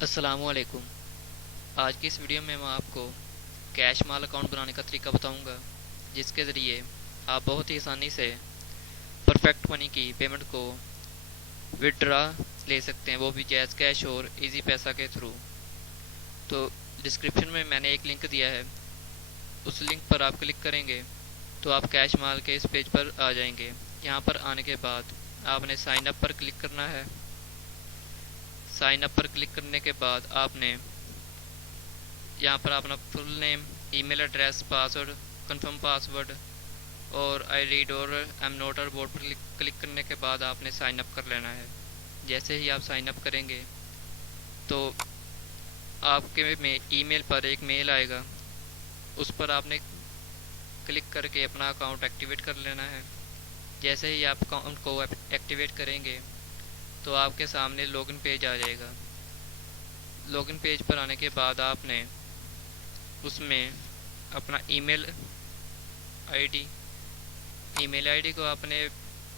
अस्सलामुअलैकुम। आज की इस वीडियो में मैं आपको कैश माल अकाउंट बनाने का तरीका बताऊंगा, जिसके ज़रिए आप बहुत ही आसानी से परफेक्ट मनी की पेमेंट को विदड्रा ले सकते हैं, वो भी जैज़ कैश और इजी पैसा के थ्रू। तो डिस्क्रिप्शन में मैंने एक लिंक दिया है, उस लिंक पर आप क्लिक करेंगे तो आप कैश माल के इस पेज पर आ जाएंगे। यहाँ पर आने के बाद आपने साइन अप पर क्लिक करना है। साइन अप पर क्लिक करने के बाद आपने यहाँ पर अपना full name, email address, password, confirm password और आई रीड और आई एम नॉट बोर्ड पर क्लिक करने के बाद आपने साइन अप कर लेना है। जैसे ही आप साइन अप करेंगे तो आपके में ईमेल पर एक मेल आएगा, उस पर आपने क्लिक करके अपना अकाउंट एक्टिवेट कर लेना है। जैसे ही आप अकाउंट को एक्टिवेट करेंगे तो आपके सामने लॉगिन पेज आ जाएगा। लॉगिन पेज पर आने के बाद आपने उसमें अपना ईमेल आईडी को आपने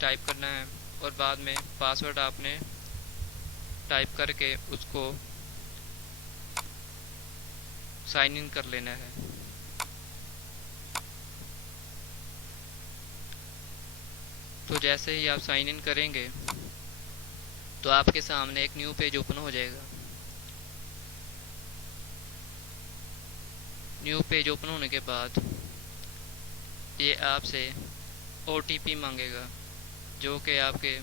टाइप करना है और बाद में पासवर्ड आपने टाइप करके उसको साइन इन कर लेना है। तो जैसे ही आप साइन इन करेंगे तो आपके सामने एक न्यू पेज ओपन हो जाएगा। न्यू पेज ओपन होने के बाद ये आपसे OTP मांगेगा, जो कि आपके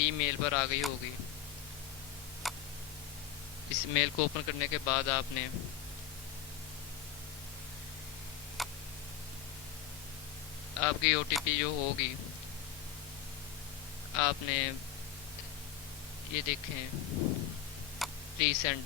ईमेल पर आ गई होगी। इस मेल को ओपन करने के बाद आपने आपकी OTP जो होगी, आपने ये देखें रीसेंट,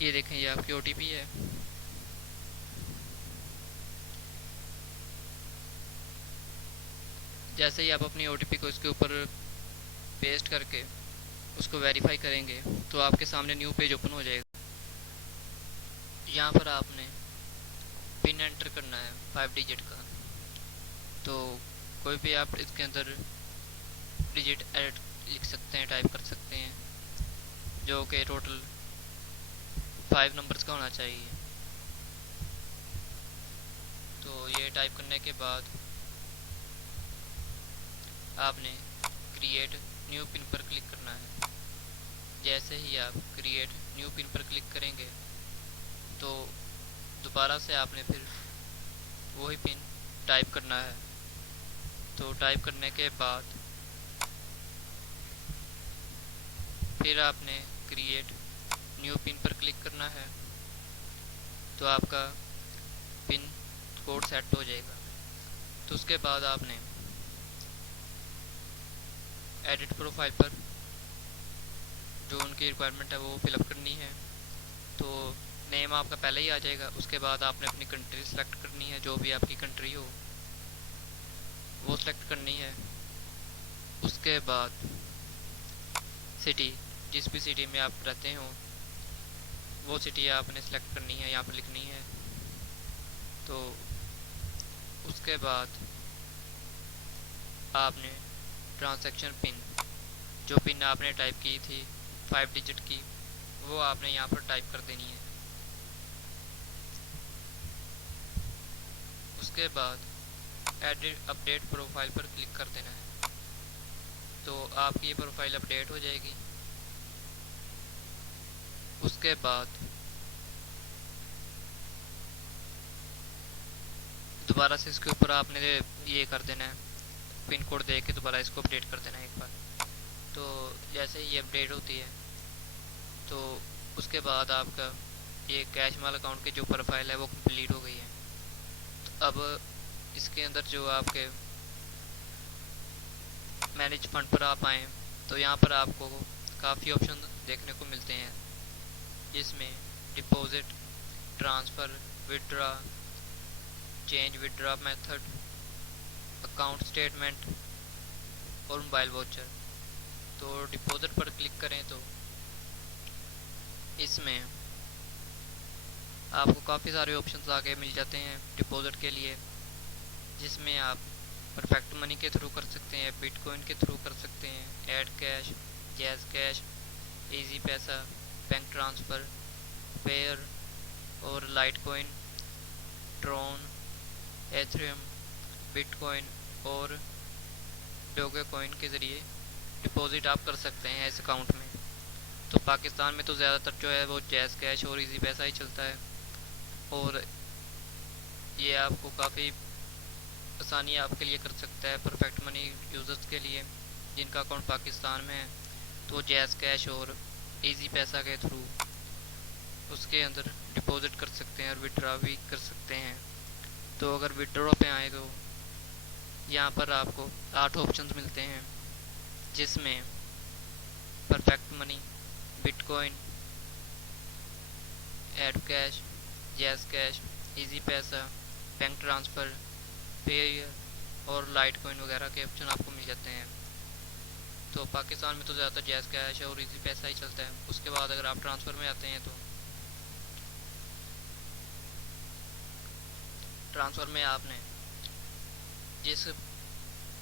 ये देखें ये आपकी OTP है। जैसे ही आप अपनी OTP को इसके ऊपर पेस्ट करके उसको वेरीफाई करेंगे तो आपके सामने न्यू पेज ओपन हो जाएगा। यहाँ पर आपने पिन एंटर करना है 5 डिजिट का। तो कोई भी आप इसके अंदर डिजिट एड लिख सकते हैं, टाइप कर सकते हैं, जो कि टोटल 5 नंबर्स का होना चाहिए। तो ये टाइप करने के बाद आपने क्रिएट न्यू पिन पर क्लिक करना है। जैसे ही आप क्रिएट न्यू पिन पर क्लिक करेंगे तो दोबारा से आपने फिर वही पिन टाइप करना है। तो टाइप करने के बाद फिर आपने क्रिएट न्यू पिन पर क्लिक करना है, तो आपका पिन कोड सेट हो जाएगा। तो उसके बाद आपने एडिट प्रोफाइल पर जो उनकी रिक्वायरमेंट है वो फिलअप करनी है। तो नेम आपका पहले ही आ जाएगा। उसके बाद आपने अपनी कंट्री सेलेक्ट करनी है, जो भी आपकी कंट्री हो वो सेलेक्ट करनी है। उसके बाद सिटी, जिस भी सिटी में आप रहते हो वो सिटी आपने सेलेक्ट करनी है, यहाँ पर लिखनी है। तो उसके बाद आपने ट्रांजैक्शन पिन, जो पिन आपने टाइप की थी 5 डिजिट की, वो आपने यहाँ पर टाइप कर देनी है। उसके बाद एडिट अपडेट प्रोफाइल पर क्लिक कर देना है, तो आपकी ये प्रोफाइल अपडेट हो जाएगी। उसके बाद दोबारा से इसके ऊपर आपने ये कर देना है, पिन कोड दे के दोबारा इसको अपडेट कर देना है एक बार। तो जैसे ही ये अपडेट होती है तो उसके बाद आपका ये कैश माल अकाउंट की जो प्रोफाइल है वो कंप्लीट हो गई है। तो अब इसके अंदर जो आपके मैनेज फंड पर आप आएँ तो यहाँ पर आपको काफ़ी ऑप्शन देखने को मिलते हैं, जिसमें deposit, transfer, withdraw, change withdraw method, account statement और मोबाइल वॉचर। तो डिपॉजिट पर क्लिक करें तो इसमें आपको काफ़ी सारे ऑप्शंस आगे मिल जाते हैं डिपॉजिट के लिए, जिसमें आप परफेक्ट मनी के थ्रू कर सकते हैं, बिटकॉइन के थ्रू कर सकते हैं, add cash, jazz cash, easy पैसा, बैंक ट्रांसफ़र, पेयर और लाइटकॉइन, ट्रॉन, एथेरियम, बिटकॉइन और डोगेकॉइन के ज़रिए डिपॉजिट आप कर सकते हैं इस अकाउंट में। तो पाकिस्तान में तो ज़्यादातर जो है वो जैज़ कैश और इजी पैसा ही चलता है, और ये आपको काफ़ी आसानी आपके लिए कर सकता है परफेक्ट मनी यूज़र्स के लिए जिनका अकाउंट पाकिस्तान में है। तो जैज़ कैश और इजी पैसा के थ्रू उसके अंदर डिपॉजिट कर सकते हैं और विड्रॉ भी कर सकते हैं। तो अगर विड्रॉ पे आए तो यहाँ पर आपको 8 ऑप्शंस मिलते हैं, जिसमें perfect money, bitcoin, add cash, jazz cash, easy पैसा, बैंक ट्रांसफ़र, पेयर और लाइटकॉइन वगैरह के ऑप्शन आपको मिल जाते हैं। तो पाकिस्तान में तो ज़्यादातर जैज़ कैश और इजी पैसा ही चलता है। उसके बाद अगर आप ट्रांसफ़र में आते हैं तो ट्रांसफ़र में आपने जिस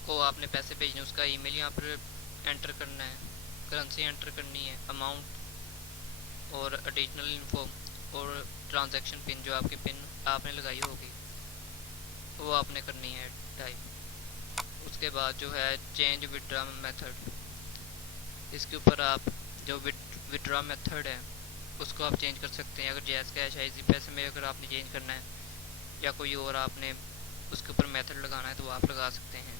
को आपने पैसे भेजने उसका ईमेल यहाँ पर एंटर करना है, करेंसी एंटर करनी है, अमाउंट और एडिशनल इन्फो और ट्रांजैक्शन पिन जो आपकी पिन आपने लगाई होगी वो आपने करनी है टाइप। उसके बाद जो है चेंज विड्रॉ मेथड, इसके ऊपर आप जो विड्रॉ मेथड है उसको आप चेंज कर सकते हैं। अगर जैज़ कैश है, इजी पैसे में अगर आपने चेंज करना है या कोई और आपने उसके ऊपर मेथड लगाना है तो आप लगा सकते हैं।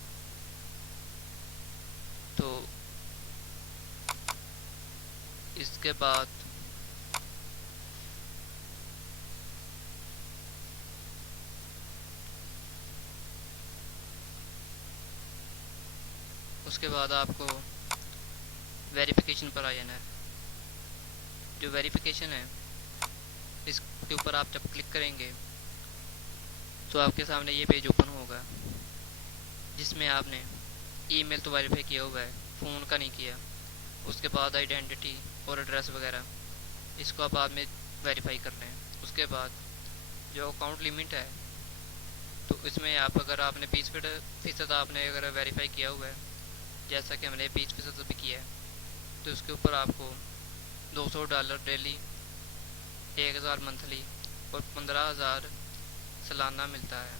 तो इसके बाद आपको वेरिफिकेशन पर आ जाना है। जो वेरिफिकेशन है इसके ऊपर आप जब क्लिक करेंगे तो आपके सामने ये पेज ओपन होगा, जिसमें आपने ईमेल तो वेरीफाई किया हुआ है, फ़ोन का नहीं किया। उसके बाद आइडेंटिटी और एड्रेस वगैरह इसको आप बाद में वेरीफाई कर लें। उसके बाद जो अकाउंट लिमिट है तो इसमें आप अगर आपने 20% आपने अगर वेरीफाई किया हुआ है, जैसा कि हमने 20% भी किया है, तो उसके ऊपर आपको $200 डेली, 1000 मंथली और 15,000 सालाना मिलता है।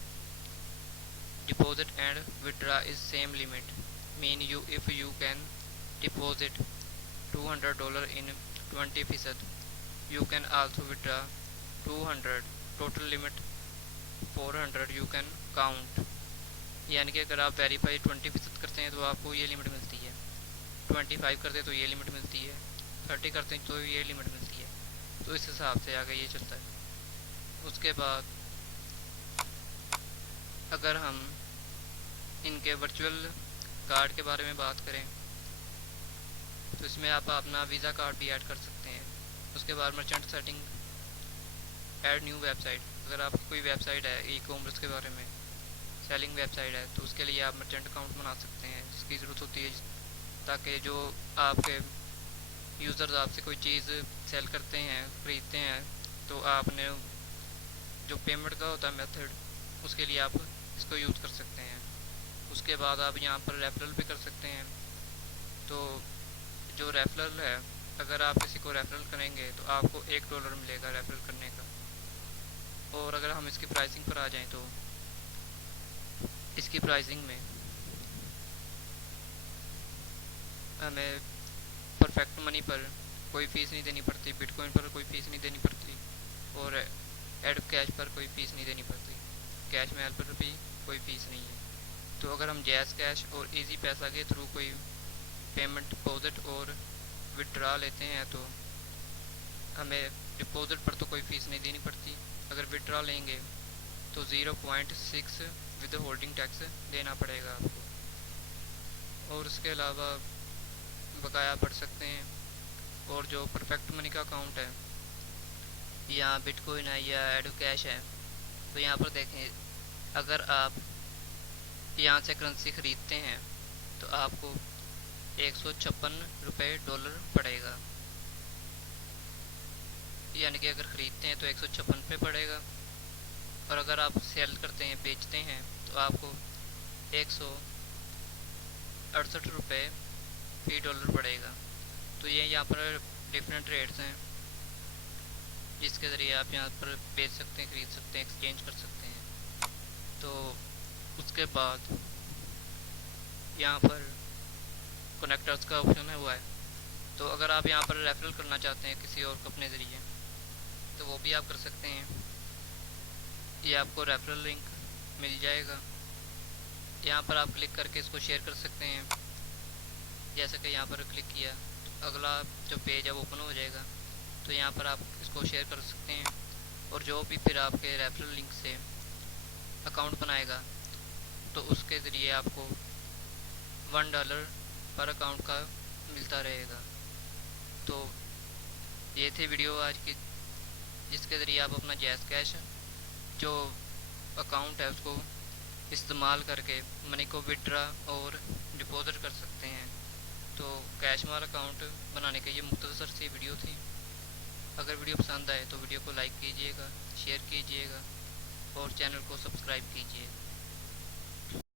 Deposit and withdraw is same limit, mean you if you can deposit $200 in 20%, you can also withdraw 200, total limit 400 you can count. यानी कि अगर आप वेरीफाई 20% करते हैं तो आपको ये लिमिट मिलती है, 25 करते हैं तो ये लिमिट मिलती है, 30 करते हैं तो ये लिमिट मिलती है। तो इस हिसाब से आगे ये चलता है। उसके बाद अगर हम इनके वर्चुअल कार्ड के बारे में बात करें तो इसमें आप अपना वीज़ा कार्ड भी ऐड कर सकते हैं। उसके बाद merchant setting, add new website, अगर आपकी कोई वेबसाइट है ई कॉमर्स के बारे में, सेलिंग वेबसाइट है, तो उसके लिए आप मर्चेंट अकाउंट बना सकते हैं, जिसकी ज़रूरत होती है ताकि जो आपके यूज़र्स आपसे कोई चीज़ सेल करते हैं, ख़रीदते हैं, तो आपने जो पेमेंट का होता है मेथड उसके लिए आप इसको यूज़ कर सकते हैं। उसके बाद आप यहाँ पर रेफरल भी कर सकते हैं। तो जो रेफरल है, अगर आप किसी को रेफरल करेंगे तो आपको $1 मिलेगा रेफरल करने का। और अगर हम इसकी प्राइसिंग पर आ जाएं तो इसकी प्राइसिंग में हमें परफेक्ट मनी पर कोई फ़ीस नहीं देनी पड़ती, बिटकॉइन पर कोई फ़ीस नहीं देनी पड़ती और ऐड कैश पर कोई फ़ीस नहीं देनी पड़ती, कैश मेल पर भी कोई फ़ीस नहीं है। तो अगर हम जैज़ कैश और इजी पैसा के थ्रू कोई पेमेंट, डिपॉजिट और विड्रॉ लेते हैं तो हमें डिपॉजिट पर तो कोई फ़ीस नहीं देनी पड़ती। अगर विड्रॉ लेंगे तो 0.6 विद होल्डिंग टैक्स देना पड़ेगा आपको। और उसके अलावा बकाया बढ़ सकते हैं। और जो परफेक्ट मनी का अकाउंट है या बिटकॉइन है या एड कैश है, तो यहाँ पर देखें, अगर आप यहाँ से करेंसी ख़रीदते हैं तो आपको $156 पड़ेगा। यानी कि अगर ख़रीदते हैं तो 156 पे पड़ेगा, और अगर आप सेल करते हैं, बेचते हैं, तो आपको 168 रुपये फी डॉलर पड़ेगा। तो ये यहाँ पर डिफरेंट रेट्स हैं जिसके ज़रिए आप यहाँ पर बेच सकते हैं, ख़रीद सकते हैं, एक्सचेंज कर सकते हैं। तो उसके बाद यहाँ पर कनेक्टर्स का ऑप्शन है हुआ है। तो अगर आप यहाँ पर रेफरल करना चाहते हैं किसी और को अपने ज़रिए, तो वो भी आप कर सकते हैं। ये आपको रेफरल लिंक मिल जाएगा, यहाँ पर आप क्लिक करके इसको शेयर कर सकते हैं। जैसे कि यहाँ पर क्लिक किया तो अगला जो पेज है वो ओपन हो जाएगा, तो यहाँ पर आप इसको शेयर कर सकते हैं। और जो भी फिर आपके रेफरल लिंक से अकाउंट बनाएगा तो उसके ज़रिए आपको $1 पर अकाउंट का मिलता रहेगा। तो ये थी वीडियो आज की, जिसके ज़रिए आप अपना जैज़ कैश जो अकाउंट है उसको इस्तेमाल करके मनी को विड्रा और डिपॉजिट कर सकते हैं। तो कैशमाल अकाउंट बनाने की ये मुख्तसर सी वीडियो थी। अगर वीडियो पसंद आए तो वीडियो को लाइक कीजिएगा, शेयर कीजिएगा और चैनल को सब्सक्राइब कीजिए।